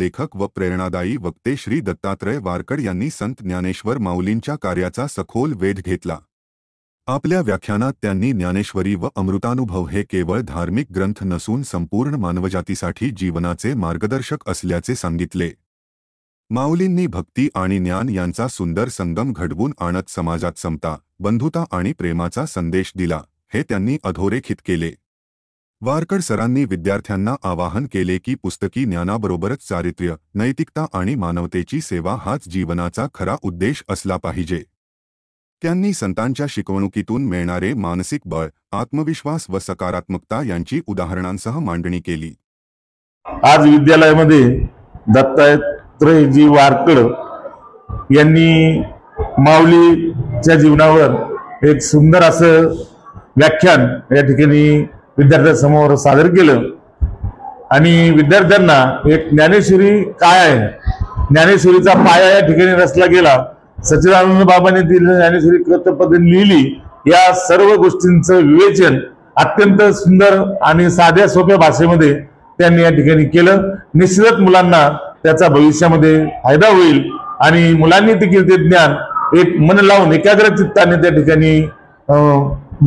लेखक व प्रेरणादायी वक्ते श्री दत्तात्रय वारकड यांनी संत ज्ञानेश्वर माऊलींच्या कार्याचा सखोल वेध घेतला। आपल्या व्याख्यानात त्यांनी ज्ञानेश्वरी व अमृतानुभव हे केवळ धार्मिक ग्रंथ नसून संपूर्ण मानवजातीसाठी जीवनाचे मार्गदर्शक असल्याचे सांगितले। माऊलींनी भक्ती आणि ज्ञान यांचा सुंदर संगम घडवून आणत समाजात समता, बंधुता आणि प्रेमाचा संदेश दिला, हे त्यांनी अधोरेखित केले। वारकड सरांनी विद्यार्थ्यांना आवाहन केले की पुस्तकी ज्ञानाबरोबरच चारित्र्य, नैतिकता आणि मानवतेची सेवा हाच जीवनाचा खरा उद्देश असला पाहिजे। त्यांनी संतांच्या शिकवणुकीतून मिळणारे मानसिक बळ, आत्मविश्वास व सकारात्मकता यांची उदाहरणांसह मांडणी केली। आज विद्यालयामध्ये दत्तात्रयजी वारकड यांनी माऊलीच्या जीवनावर एक सुंदर असं व्याख्यान या ठिकाणी विद्यार्थ्यांसमोर सादर केलं आणि विद्यार्थ्यांना एक ज्ञानेश्वरी काय आहे, ज्ञानेश्वरीचा पाया या ठिकाणी रचला गेला। सच्चिदानंद बाबांनी ती ज्ञानेश्वरी कृत पद्धतीने लिहिली। या सर्व गोष्टींचं विवेचन अत्यंत सुंदर आणि साध्या सोप्या भाषेमध्ये त्यांनी या ठिकाणी केलं। निश्चितच मुलांना त्याचा भविष्यामध्ये फायदा होईल आणि मुलांनी ते ज्ञान एक मन लावून एकाग्र चित्ताने त्या ठिकाणी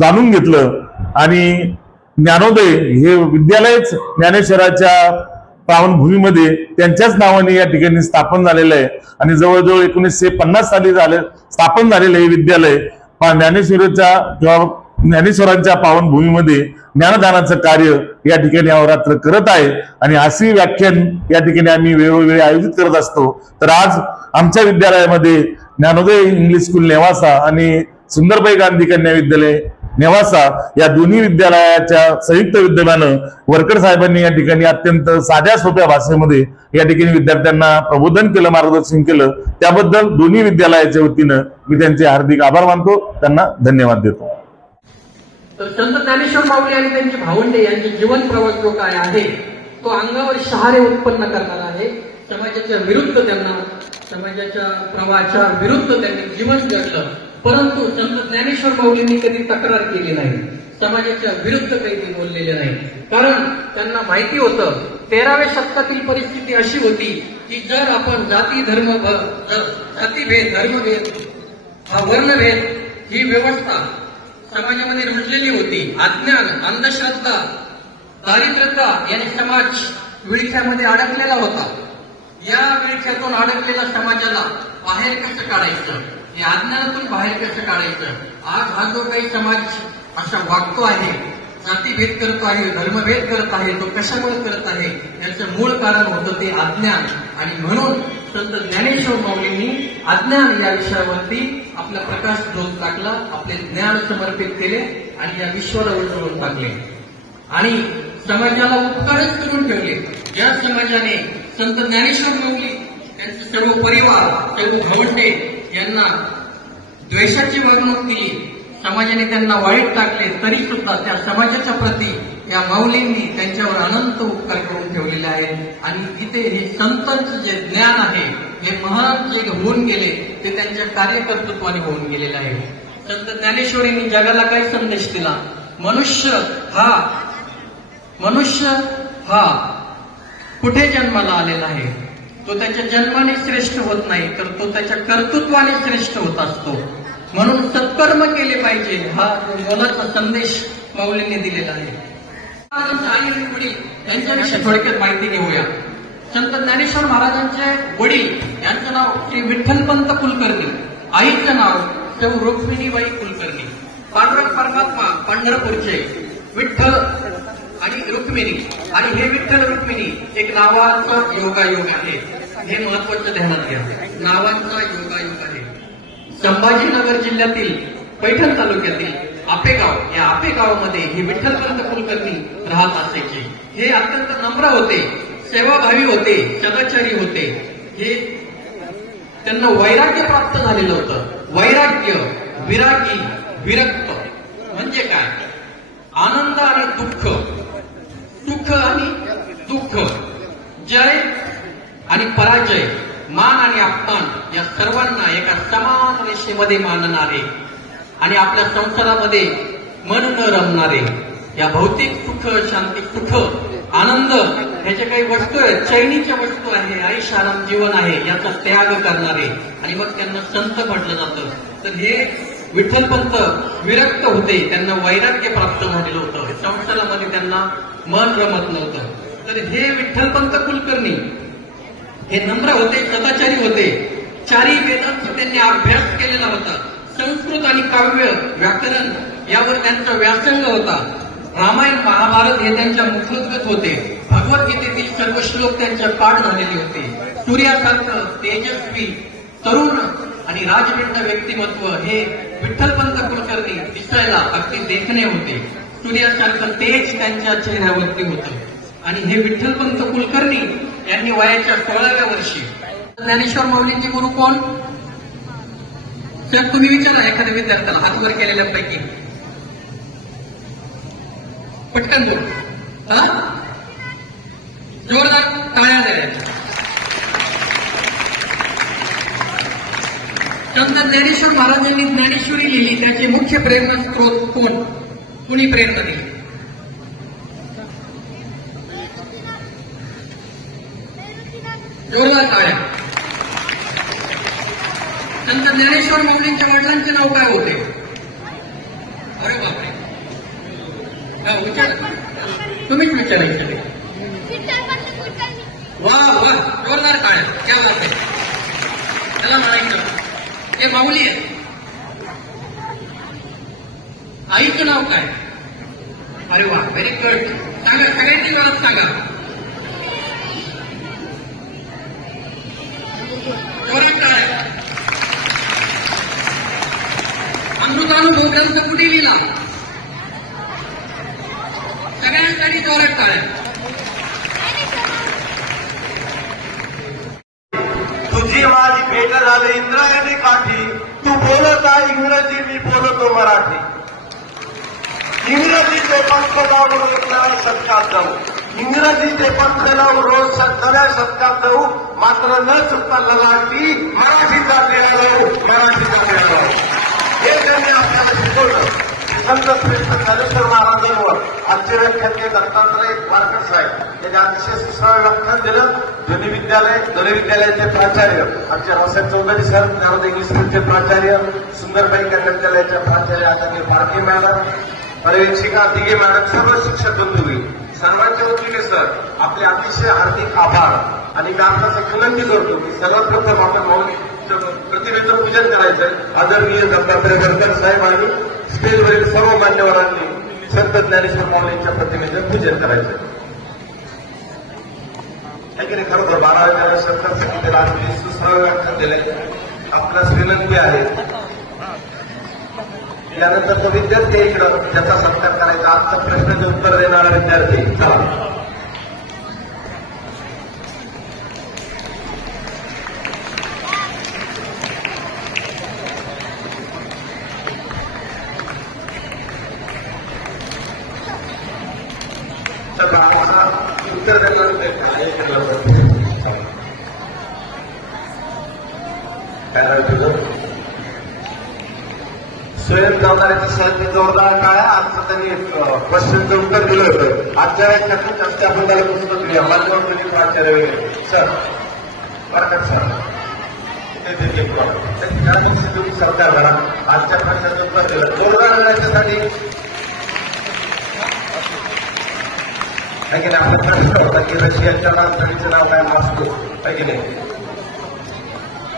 जाणून घेतलं आणि ज्ञानोदय हे विद्यालयच ज्ञानेश्वराच्या पावनभूमीमध्ये त्यांच्याच नावाने या ठिकाणी स्थापन झालेलं आहे आणि जवळजवळ 1950 साली स्थापन झालेलं हे विद्यालय ज्ञानेश्वराच्या किंवा ज्ञानेश्वरांच्या पावनभूमीमध्ये ज्ञानदानाचं कार्य या ठिकाणी अहोरात्र करत आहे आणि अशी व्याख्यान या ठिकाणी आम्ही वेळोवेळी आयोजित करत असतो। तर आज आमच्या विद्यालयामध्ये ज्ञानोदय इंग्लिश स्कूल नेवासा आणि सुंदरबाई गांधी कन्या विद्यालय नेवासा या दोन्ही विद्यालयाच्या संयुक्त विद्यमानं वरकड साहेबांनी या ठिकाणी अत्यंत साध्या सोप्या भाषेमध्ये या ठिकाणी विद्यार्थ्यांना प्रबोधन केलं, मार्गदर्शन केलं। त्याबद्दल दोन्ही विद्यालयाच्या वतीनं मी त्यांचे हार्दिक आभार मानतो, त्यांना धन्यवाद देतो। तर संत ज्ञानेश्वर माऊली आणि त्यांचे भावंडे यांचे जीवन प्रवास जो काय आहे तो अंगावर शहारे उत्पन्न करणारा आहे। समाजाच्या विरुद्ध समाजाच्या प्रवाहाच्या विरुद्ध त्यांनी जीवन जगलं, परंतु संत ज्ञानेश्वर माऊलींनी कधी तक्रार केली नाही, समाजाच्या विरुद्ध काही ते बोललेले नाही। कारण त्यांना माहिती होतं 13व्या शतकातील परिस्थिती अशी होती की जर आपण जातीभेद, धर्मभेद, हा वर्णभेद ही व्यवस्था समाजामध्ये रुजलेली होती। अज्ञान, अंधश्रद्धा, दारिद्र्यता याने समाज विळख्यामध्ये अडकलेला होता। या विळख्यातून अडकलेल्या समाजाला बाहेर कसं काढायचं, या अज्ञानातून बाहेर कसं काढायचं। आज हा जो काही समाज असा वागतो आहे, जातीभेद करतो आहे, धर्मभेद करत आहे, तो कशामुळे करत आहे याचं मूळ कारण होतं ते अज्ञान। आणि म्हणून संत ज्ञानेश्वर माऊलींनी अज्ञान या विषयावरती आपला प्रकाश झोत टाकला, आपले ज्ञान समर्पित केले आणि या विश्वाला उलटवून टाकले आणि समाजाला उपकारच करून ठेवले। ज्या समाजाने संत ज्ञानेश्वर माऊली, त्यांचे सर्व परिवार, सर्व भावंडे यांना द्वेषाची वागणूक दिली, समाजाने त्यांना वाईट टाकले, तरी सुद्धा त्या समाजाच्या प्रती या माऊलींनी त्यांच्यावर अनंत उपकार करून ठेवलेले आहेत। आणि तिथे हे संतांचं जे ज्ञान आहे हे महान जे होऊन गेले ते त्यांच्या कार्यकर्तृत्वाने होऊन गेलेले आहे। संत ज्ञानेश्वरींनी जगाला काय संदेश दिला, मनुष्य हा कुठे जन्माला आलेला आहे, तो त्याच्या जन्माने श्रेष्ठ होत नाही, तर तो त्याच्या कर्तृत्वाने श्रेष्ठ होत असतो। म्हणून सत्कर्म केले पाहिजे, हा मोलाचा संदेश माऊलींनी दिलेला आहे। आई आणि वडील यांच्याविषयी थोडक्यात माहिती घेऊया। संत ज्ञानेश्वर महाराजांचे वडील यांचं नाव श्री विठ्ठलपंत कुलकर्णी, आईचं नाव सौ रुक्मिणीबाई कुलकर्णी। पांडुरंग परमात्मा पंढरपूरचे विठ्ठल आणि रुक्मिणी, आणि हे विठ्ठल रुक्मिणी एक नावाचा योगायोग आहे, हे महत्वाचं ध्यानात घ्या, नावांचा योगायोग आहे। संभाजीनगर जिल्ह्यातील पैठण तालुक्यातील आपेगाव, या आपेगावमध्ये हे विठ्ठलपंत कुलकर्णी राहत असायचे। हे अत्यंत नम्र होते, सेवाभावी होते, सदाचारी होते। हे त्यांना वैराग्य प्राप्त झालेलं होतं। वैराग्य, विरागी, विरक्त म्हणजे काय, आनंद आणि दुःख, सुख आणि दुःख, जय आणि पराजय, मान आणि अपमान या सर्वांना एका समान रेषेमध्ये मानणारे आणि आपल्या संसारामध्ये मन न रमणारे, या भौतिक सुख, शांती सुख आनंद ह्याच्या काही वस्तू आहेत, चैनीच्या वस्तू आहे, आयुष आराम जीवन आहे, याचा त्याग करणारे, आणि मग त्यांना संत म्हटलं जातं. तर हे विठ्ठलपंत विरक्त होते, त्यांना वैराग्य प्राप्त झालेलं होतं, संसारामध्ये त्यांना मन रमत नव्हतं. तर हे विठ्ठलपंत कुलकर्णी हे नम्र होते, सदाचारी होते, चारी वेदांचा त्यांनी अभ्यास केलेला होता, संस्कृत आणि काव्य व्याकरण यावर त्यांचा व्यासंग होता, रामायण महाभारत हे त्यांच्या मुखोद्गत होते, भगवद्गीतेतील सर्व श्लोक त्यांच्या पाठ झालेले होते. सूर्यासारखं तेजस्वी तरुण आणि राजबिंड व्यक्तिमत्व हे विठ्ठलपंत कुलकर्णी दिसायला अगदी देखणे होते. सूर्यासारखं तेज त्यांच्या चेहऱ्यावरती होतं. आणि हे विठ्ठलपंत कुलकर्णी यांनी वयाच्या 16व्या वर्षी ज्ञानेश्वर माऊलींचे गुरु कोण? तर तुम्ही विचारला एखाद्या विद्यार्थ्याला हातवर केलेल्यापैकी, पटकन बोल. जोरदार टाळ्या द्यायच्या. संत ज्ञानेश्वर महाराजांनी ज्ञानेश्वरी लिहिली, त्याचे मुख्य प्रेरणा स्त्रोत कोण? कुणी प्रेरणा दिली? जोरदार टाळ्या. संत ज्ञानेश्वर माऊलींच्या वडिलांचे नाव काय होते? अरे बापरे, विचार तुम्हीच विचारायचे. वा वा, जोरदार टाळ्या. क्या बात आहे. त्याला म्हणायचं हे माऊली आहे. आईचं नाव काय? अरे वा, व्हेरी गुड. सांगा, सगळ्यांची गरज सांगा. जोरात टाळ्या. अमृतानुभव ग्रंथ कुठे लिहिला? सगळ्यांसाठी जोरात टाळ्या. तुझी माझी भेट झाली इंद्रायणी काठी, तू बोलत आहे इंग्रजी, मी बोलतो मराठी. इंग्रजीचे पंख लावून रोज सत्कार जाऊ, इंग्रजीचे पंख लावून रोज सगळ्या सत्कार जाऊ, मात्र न चुकता ललाटी मराठीचा लिहालो, मराठीचा लिहालो. हे त्यांनी आपल्याला शिकवलं. संत श्रेष्ठ ज्ञानेश्वर महाराजांवर आजचे व्याख्यान दत्तात्रय वारकर साहेब त्यांनी अतिशय सुसरळ व्याख्यान दिलं. ध्वनी विद्यालयाचे प्राचार्य आमचे रावसाहेब चौधरी सर, नारद इंग्लिश स्कूलचे प्राचार्य, सुंदरबाई कन्या विद्यालयाच्या प्राचार्य आचार्य भारती मॅडम, पर्यवेक्षिका दिघे मॅडम, सर्व शिक्षक बंधू, सन्मानच्या वतीने सर आपले अतिशय हार्दिक आभार. आणि मी आपल्याला विनंती करतो की सर्वप्रथम आपण मौलिक प्रतिमेचं पूजन करायचं. आदरणीय दत्तात्रय वारकर साहेब आणि स्टेजवरील सर्व मान्यवरांनी संत ज्ञानेश्वर माऊलींच्या प्रतिमेचं पूजन करायचं. खरं तर 12व्या सत्तर संगीतेला आज सुसरळ व्याख्यान दिलंय. आपल्यास विनंती आहे यानंतर तो विद्यार्थी इकडं ज्याचा सत्कार करायचा, आजचा प्रश्नाचे उत्तर देणारा विद्यार्थी चला. उत्तर देणार काय तुझं स्वयं जबाबदारीचं साहित्य जोरदार काय आजचं त्यांनी क्वेश्चनचं उत्तर दिलं होतं. आजच्या व्याख्यानात जास्त आपण त्याला पुस्तक दिली मान्यवर प्राचार्य वगैरे सर वारकर सर तुम्ही सरकार करा. आजच्या प्रश्नाचं उत्तर दिलं जोरदार करण्यासाठी की नाही. आपला प्रश्न होता की रशियाच्या राजधानीचं नाव काय? मॉस्को आहे की नाही.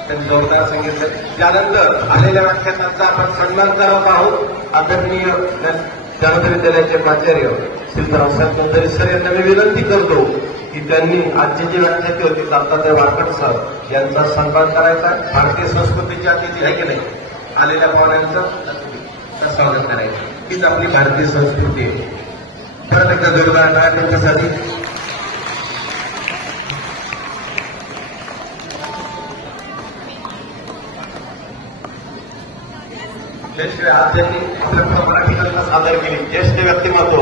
त्यांनी जोरदार सांगितलं. त्यानंतर आलेल्या व्याख्यानाचा आपण सन्मान करत आहोत. आदरणीय ज्ञानोदय विद्यालयाचे प्राचार्य श्री रावसाहेब चौधरी सर यांना मी विनंती करतो की त्यांनी आजची जी व्याख्याती होती दत्तात्रय वारकर सर यांचा सन्मान करायचा. भारतीय संस्कृतीची अतिथी आहे की नाही, आलेल्या पाहुण्यांचं स्वागत करायचं. हीच आपली भारतीय संस्कृती आहे. परत एकदा जोरदार टाळ्या त्यांच्यासाठी. आज त्यांनी आपल्या मराठी कविता सादर केली. ज्येष्ठ व्यक्तिमत्व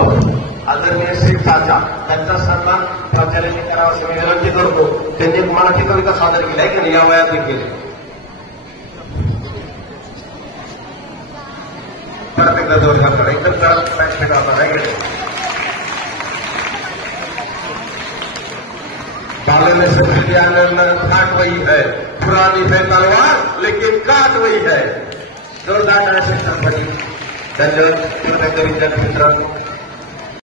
आदरणीय श्री चाचा त्यांचा सन्मान प्राचार्यांनी करावा असं मी विनंती करतो. त्यांनी एक मराठी कविता सादर केली आहे की नाही, या वयात केली. परत एकदा जोरदार करा. एकदम कडक आहे. पालने से काट वही है, पुरानी है तलवार लेकिन काट वही है. जोरदार असेल धन्यवाद. मित्र